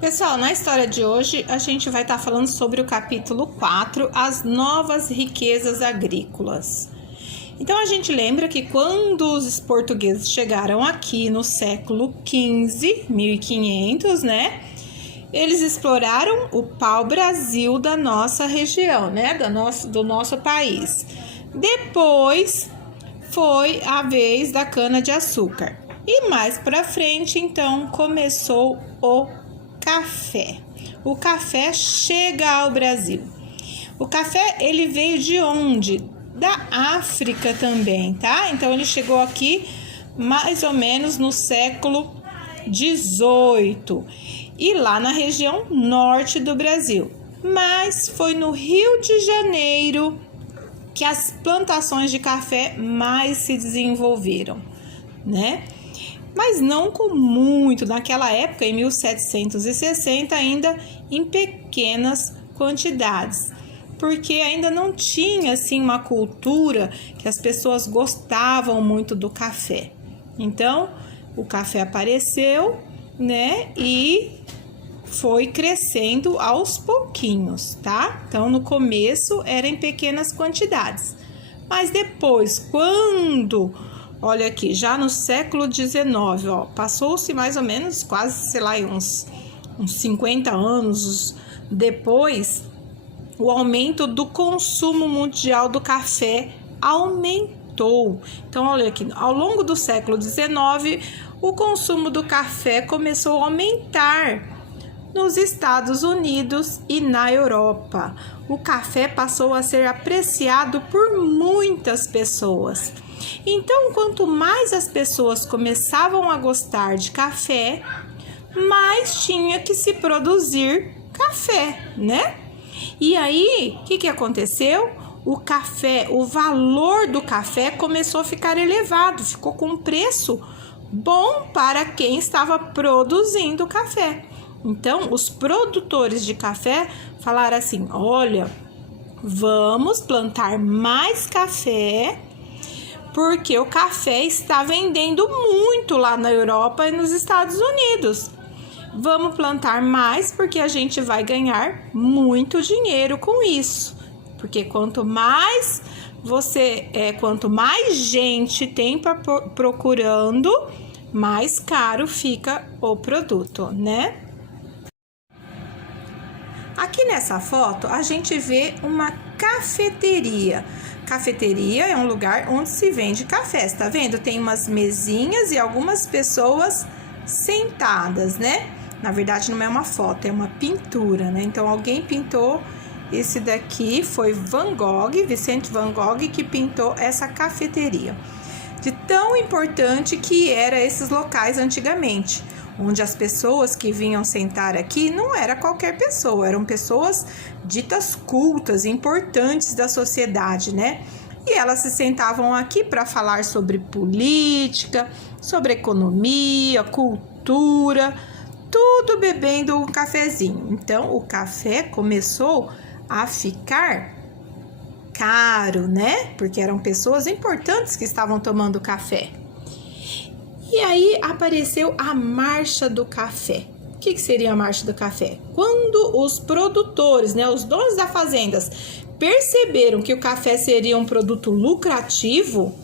Pessoal, na história de hoje a gente vai estar falando sobre o capítulo 4, as novas riquezas agrícolas. Então a gente lembra que quando os portugueses chegaram aqui no século XV, 1500, né? Eles exploraram o pau-brasil da nossa região, né? Do nosso país. Depois foi a vez da cana-de-açúcar. E mais para frente, então, começou o café. O café chega ao Brasil. O café, ele veio de onde? Da África também, tá? Então, ele chegou aqui mais ou menos no século XVIII e lá na região norte do Brasil. Mas foi no Rio de Janeiro que as plantações de café mais se desenvolveram, né? Mas não com muito, naquela época, em 1760, ainda em pequenas quantidades, porque ainda não tinha assim uma cultura que as pessoas gostavam muito do café. Então, o café apareceu, né, e foi crescendo aos pouquinhos, tá? Então, no começo era em pequenas quantidades, mas depois, quando... Olha aqui, já no século XIX, ó, passou-se mais ou menos quase, sei lá, uns 50 anos depois, o aumento do consumo mundial do café aumentou. Então, olha aqui, ao longo do século XIX, o consumo do café começou a aumentar nos Estados Unidos e na Europa. O café passou a ser apreciado por muitas pessoas. Então, quanto mais as pessoas começavam a gostar de café, mais tinha que se produzir café, né? E aí, o que aconteceu? O café, o valor do café começou a ficar elevado, ficou com um preço bom para quem estava produzindo café. Então, os produtores de café falaram assim: olha, vamos plantar mais café, porque o café está vendendo muito lá na Europa e nos Estados Unidos. Vamos plantar mais porque a gente vai ganhar muito dinheiro com isso. Porque quanto mais gente tem procurando, mais caro fica o produto, né? Aqui nessa foto a gente vê uma cafeteria. Cafeteria é um lugar onde se vende café, tá vendo? Tem umas mesinhas e algumas pessoas sentadas, né? Na verdade não é uma foto, é uma pintura, né? Então alguém pintou esse daqui, foi Van Gogh, Vicente Van Gogh, que pintou essa cafeteria. De tão importante que eram esses locais antigamente, onde as pessoas que vinham sentar aqui não era qualquer pessoa, eram pessoas ditas cultas, importantes da sociedade, né? E elas se sentavam aqui para falar sobre política, sobre economia, cultura, tudo bebendo um cafezinho. Então, o café começou a ficar caro, né? Porque eram pessoas importantes que estavam tomando café. E aí apareceu a marcha do café. O que seria a marcha do café? Quando os produtores, né, os donos das fazendas, perceberam que o café seria um produto lucrativo,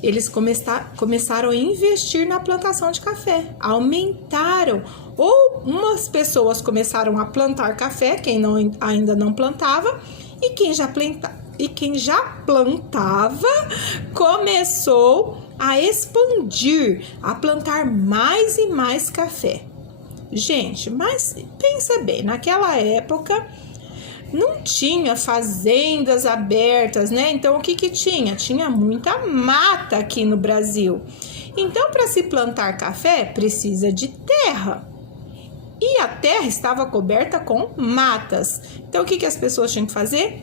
eles começaram a investir na plantação de café, aumentaram. Ou umas pessoas começaram a plantar café, quem ainda não plantava, e quem já plantava começou a expandir, a plantar mais e mais café. Gente, mas pensa bem, naquela época não tinha fazendas abertas, né? Então, o que tinha? Tinha muita mata aqui no Brasil. Então, para se plantar café, precisa de terra. E a terra estava coberta com matas. Então, o que as pessoas tinham que fazer?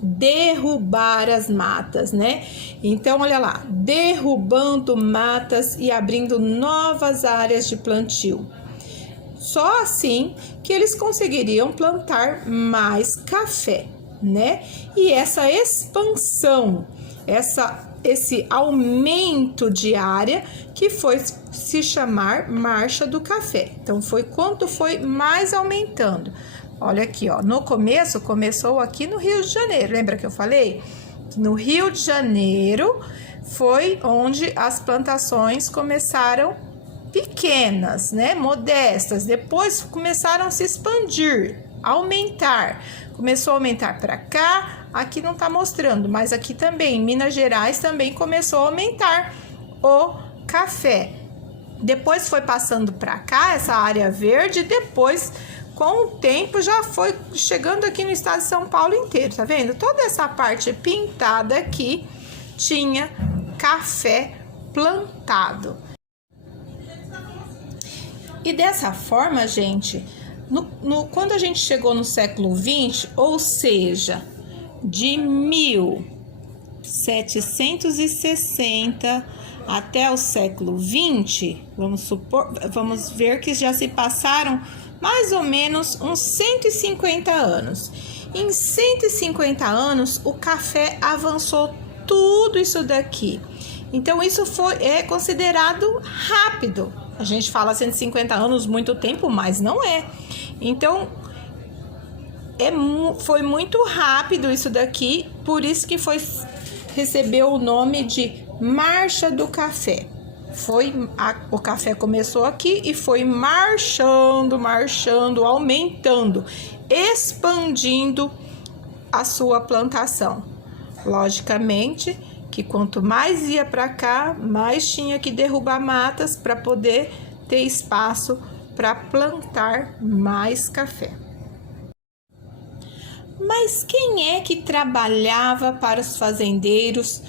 Derrubar as matas, né? Então, olha lá, derrubando matas e abrindo novas áreas de plantio. Só assim que eles conseguiriam plantar mais café, né? E essa expansão, essa esse aumento de área que foi se chamar Marcha do Café. Então, foi quanto foi mais aumentando. Olha aqui, ó, no começo, começou aqui no Rio de Janeiro. Lembra que eu falei? No Rio de Janeiro foi onde as plantações começaram pequenas, né, modestas. Depois começaram a se expandir, aumentar. Começou a aumentar para cá, aqui não tá mostrando, mas aqui também, em Minas Gerais também começou a aumentar o café. Depois foi passando para cá, essa área verde, depois, com o tempo, já foi chegando aqui no estado de São Paulo inteiro, tá vendo? Toda essa parte pintada aqui tinha café plantado. E dessa forma, gente, quando a gente chegou no século XX, ou seja, de 1760 até o século XX, vamos ver que já se passaram mais ou menos uns 150 anos. Em 150 anos, o café avançou tudo isso daqui. Então, isso é considerado rápido. A gente fala 150 anos, muito tempo, mas não é. Então, foi muito rápido isso daqui, por isso que recebeu o nome de Marcha do Café. O café começou aqui e foi marchando, aumentando, expandindo a sua plantação. Logicamente que quanto mais ia para cá, mais tinha que derrubar matas para poder ter espaço para plantar mais café. Mas quem é que trabalhava para os fazendeiros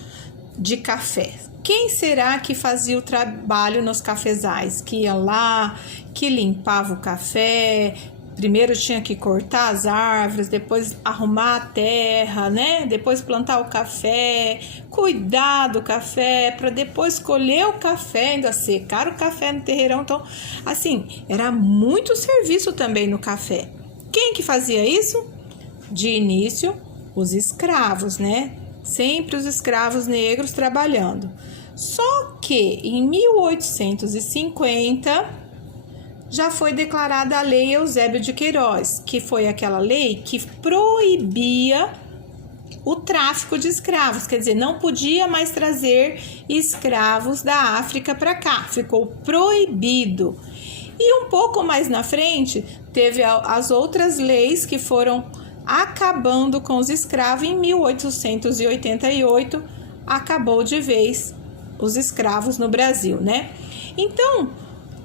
de café? Quem será que fazia o trabalho nos cafezais? Que ia lá, que limpava o café, primeiro tinha que cortar as árvores, depois arrumar a terra, né? Depois plantar o café, cuidar do café, para depois colher o café, ainda secar o café no terreirão. Então, assim, era muito serviço também no café. Quem que fazia isso? De início, os escravos, né? Sempre os escravos negros trabalhando. Só que em 1850 já foi declarada a Lei Eusébio de Queiroz, que foi aquela lei que proibia o tráfico de escravos, quer dizer, não podia mais trazer escravos da África para cá, ficou proibido. E um pouco mais na frente, teve as outras leis que foram acabando com os escravos. Em 1888, acabou de vez os escravos no Brasil, né? Então,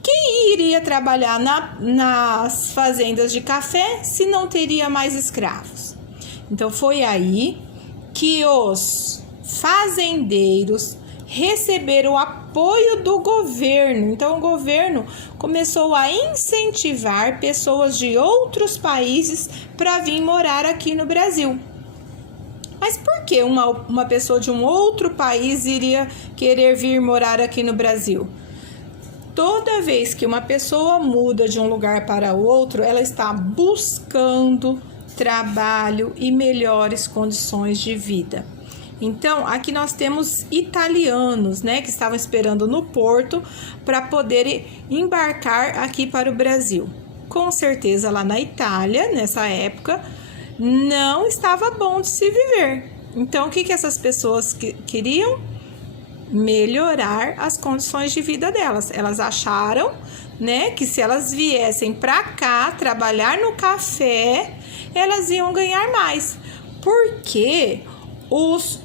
quem iria trabalhar nas fazendas de café se não teria mais escravos? Então, foi aí que os fazendeiros receberam o apoio do governo. Então, o governo começou a incentivar pessoas de outros países para vir morar aqui no Brasil. Mas por que uma pessoa de um outro país iria querer vir morar aqui no Brasil? Toda vez que uma pessoa muda de um lugar para o outro, ela está buscando trabalho e melhores condições de vida. Então, aqui nós temos italianos, né, que estavam esperando no porto para poderem embarcar aqui para o Brasil. Com certeza, lá na Itália, nessa época, não estava bom de se viver. Então, o que essas pessoas queriam? Melhorar as condições de vida delas. Elas acharam, né, que se elas viessem para cá trabalhar no café, elas iam ganhar mais. Porque os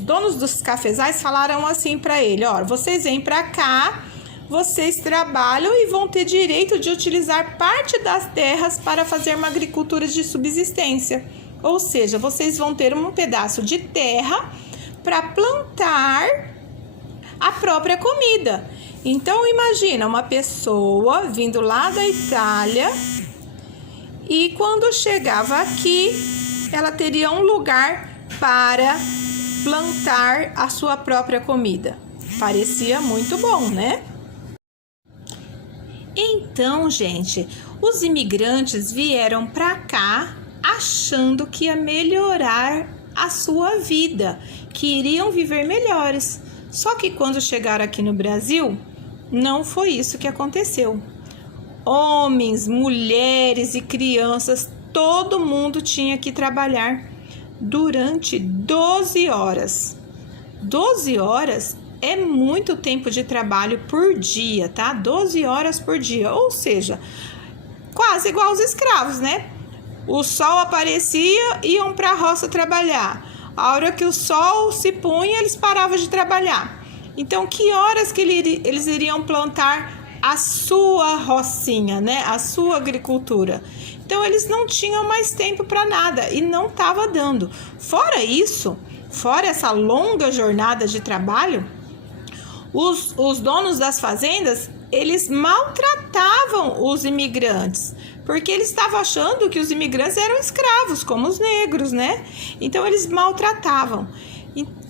donos dos cafezais falaram assim para ele: ó, vocês vêm para cá, vocês trabalham e vão ter direito de utilizar parte das terras para fazer uma agricultura de subsistência. Ou seja, vocês vão ter um pedaço de terra para plantar a própria comida. Então, imagina uma pessoa vindo lá da Itália e quando chegava aqui, ela teria um lugar para plantar a sua própria comida. Parecia muito bom, né? Então, gente, os imigrantes vieram para cá achando que ia melhorar a sua vida, queriam viver melhores. Só que quando chegaram aqui no Brasil, não foi isso que aconteceu. Homens, mulheres e crianças, todo mundo tinha que trabalhar durante 12 horas. 12 horas é muito tempo de trabalho por dia, tá? 12 horas por dia, ou seja, quase igual aos escravos, né? O sol aparecia, iam para a roça trabalhar. A hora que o sol se punha, eles paravam de trabalhar. Então, que horas que eles iriam plantar a sua rocinha, né? A sua agricultura. Então, eles não tinham mais tempo para nada e não estava dando. Fora isso, fora essa longa jornada de trabalho, os donos das fazendas, eles maltratavam os imigrantes, porque eles estavam achando que os imigrantes eram escravos, como os negros, né? Então, eles maltratavam.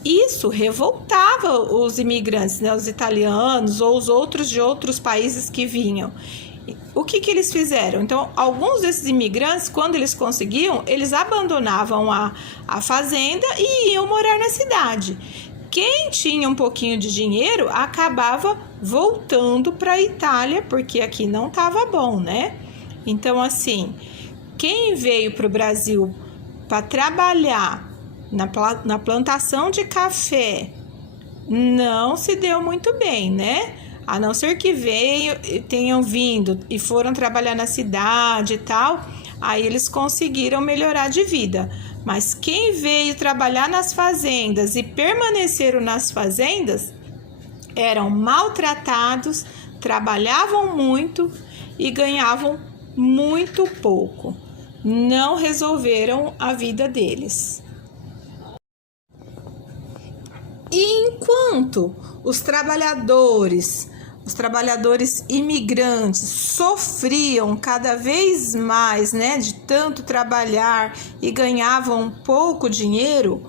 Isso revoltava os imigrantes, né? Os italianos ou os outros de outros países que vinham. O que eles fizeram? Então, alguns desses imigrantes, quando eles conseguiam, eles abandonavam a fazenda e iam morar na cidade. Quem tinha um pouquinho de dinheiro acabava voltando para a Itália, porque aqui não estava bom, né? Então, assim, quem veio para o Brasil para trabalhar na plantação de café não se deu muito bem, né? A não ser que tenham vindo e foram trabalhar na cidade e tal, aí eles conseguiram melhorar de vida. Mas quem veio trabalhar nas fazendas e permaneceram nas fazendas eram maltratados, trabalhavam muito e ganhavam muito pouco. Não resolveram a vida deles. E enquanto os trabalhadores imigrantes sofriam cada vez mais, né, de tanto trabalhar e ganhavam pouco dinheiro,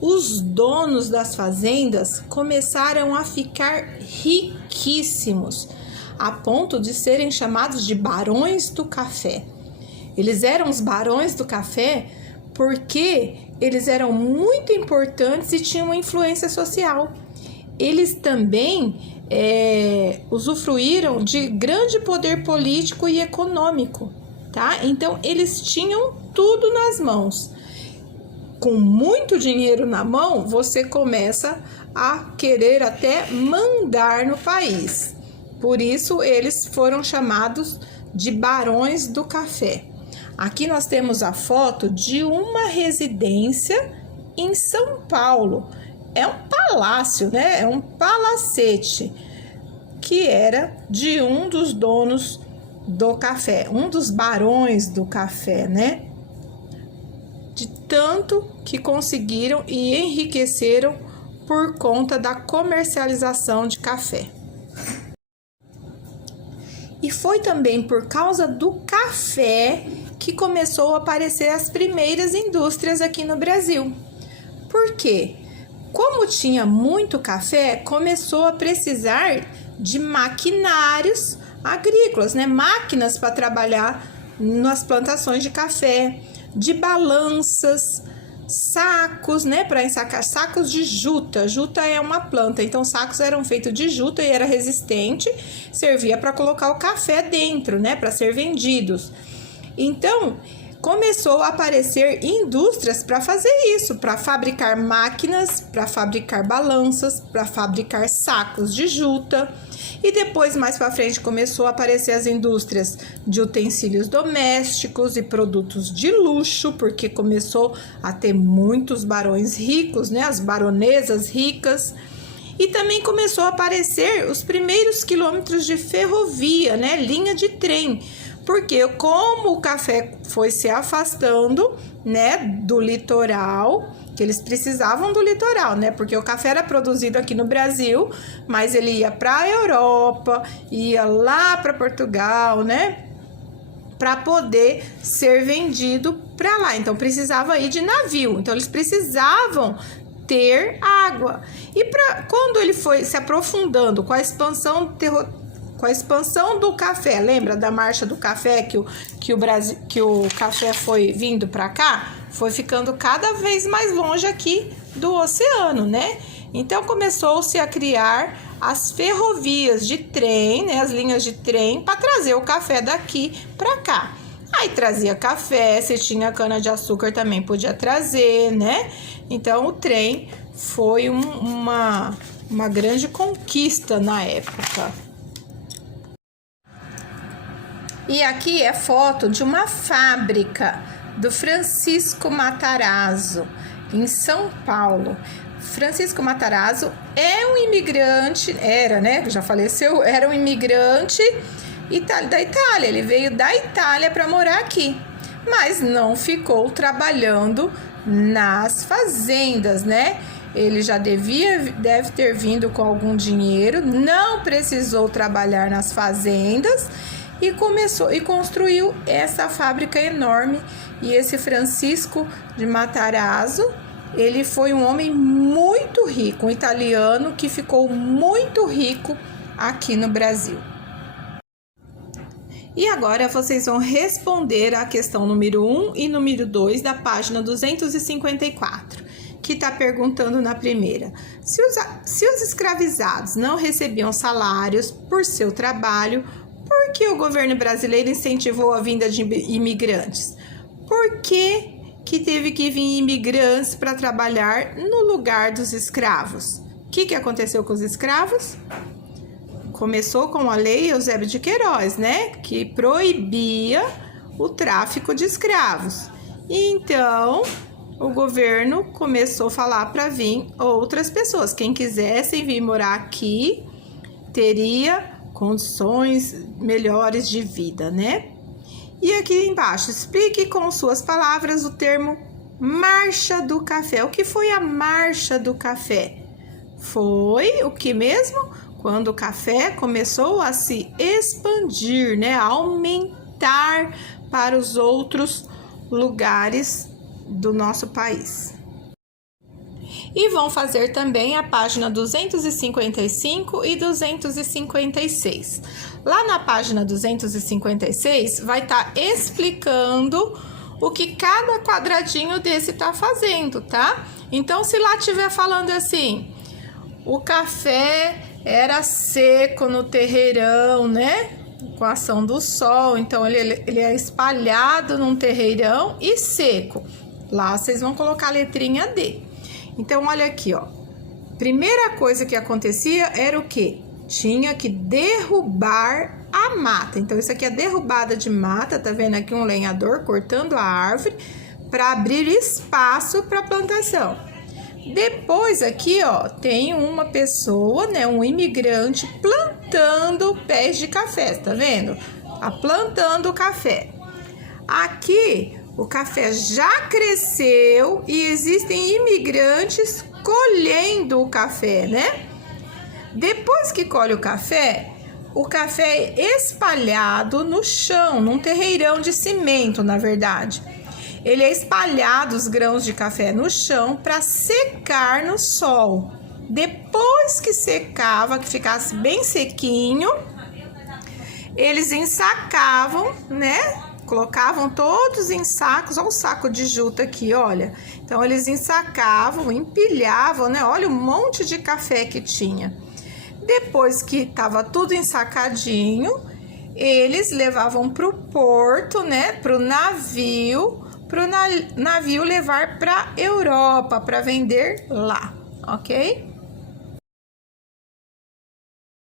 os donos das fazendas começaram a ficar riquíssimos, a ponto de serem chamados de barões do café. Eles eram os barões do café porque eles eram muito importantes e tinham uma influência social. Eles também usufruíram de grande poder político e econômico, tá? Então, eles tinham tudo nas mãos. Com muito dinheiro na mão, você começa a querer até mandar no país. Por isso, eles foram chamados de barões do café. Aqui nós temos a foto de uma residência em São Paulo. É um palácio, né? É um palacete que era de um dos donos do café, um dos barões do café, né? De tanto que conseguiram e enriqueceram por conta da comercialização de café. E foi também por causa do café que começou a aparecer as primeiras indústrias aqui no Brasil. Por quê? Como tinha muito café, começou a precisar de maquinários agrícolas, né? Máquinas para trabalhar nas plantações de café, de balanças, sacos, né? Para ensacar, sacos de juta. Juta é uma planta, então sacos eram feitos de juta e era resistente, servia para colocar o café dentro, né? Para ser vendidos. Então, começou a aparecer indústrias para fazer isso, para fabricar máquinas, para fabricar balanças, para fabricar sacos de juta. E depois, mais para frente, começou a aparecer as indústrias de utensílios domésticos e produtos de luxo, porque começou a ter muitos barões ricos, né? As baronesas ricas. E também começou a aparecer os primeiros quilômetros de ferrovia, né? Linha de trem. Porque como o café foi se afastando, né, do litoral, que eles precisavam do litoral, né? Porque o café era produzido aqui no Brasil, mas ele ia para a Europa, ia lá para Portugal, né? Para poder ser vendido para lá. Então precisava ir de navio. Então eles precisavam ter água. E quando ele foi se aprofundando com a expansão do café, lembra da marcha do café que o café foi vindo para cá? Foi ficando cada vez mais longe aqui do oceano, né? Então começou-se a criar as ferrovias de trem, né, as linhas de trem, para trazer o café daqui para cá. Aí trazia café, se tinha cana de açúcar também podia trazer, né? Então o trem foi uma grande conquista na época. E aqui é foto de uma fábrica do Francisco Matarazzo, em São Paulo. Francisco Matarazzo é um imigrante, era, né? Já faleceu, era um imigrante da Itália. Ele veio da Itália para morar aqui, mas não ficou trabalhando nas fazendas, né? Ele já deve ter vindo com algum dinheiro, não precisou trabalhar nas fazendas e construiu essa fábrica enorme. E esse Francisco de Matarazzo, ele foi um homem muito rico, um italiano que ficou muito rico aqui no Brasil. E agora vocês vão responder a questão número 1 e número 2 da página 254, que está perguntando na primeira: se os escravizados não recebiam salários por seu trabalho, por que o governo brasileiro incentivou a vinda de imigrantes? Por que teve que vir imigrantes para trabalhar no lugar dos escravos? O que aconteceu com os escravos? Começou com a lei Eusébio de Queiroz, né? Que proibia o tráfico de escravos. E então, o governo começou a falar para vir outras pessoas. Quem quisesse vir morar aqui, teria condições melhores de vida, né? E aqui embaixo, explique com suas palavras o termo marcha do café. O que foi a marcha do café? Foi o que mesmo? Quando o café começou a se expandir, né? A aumentar para os outros lugares do nosso país. E vão fazer também a página 255 e 256. Lá na página 256 vai estar explicando o que cada quadradinho desse está fazendo, tá? Então, se lá estiver falando assim, o café era seco no terreirão, né? Com a ação do sol, então ele é espalhado num terreirão e seco. Lá vocês vão colocar a letrinha D. Então, olha aqui, ó. Primeira coisa que acontecia era o quê? Tinha que derrubar a mata. Então, isso aqui é derrubada de mata. Tá vendo aqui um lenhador cortando a árvore para abrir espaço para plantação. Depois aqui, ó, tem uma pessoa, né, um imigrante plantando pés de café, tá vendo? Tá plantando o café. Aqui o café já cresceu e existem imigrantes colhendo o café, né? Depois que colhe o café é espalhado no chão, num terreirão de cimento, na verdade. Ele é espalhado, os grãos de café, no chão para secar no sol. Depois que secava, que ficasse bem sequinho, eles ensacavam, né? Colocavam todos em sacos. Olha o saco de juta aqui, olha. Então, eles ensacavam, empilhavam, né? Olha o monte de café que tinha. Depois que estava tudo ensacadinho, eles levavam para o porto, né? Para o navio levar para a Europa para vender lá, ok?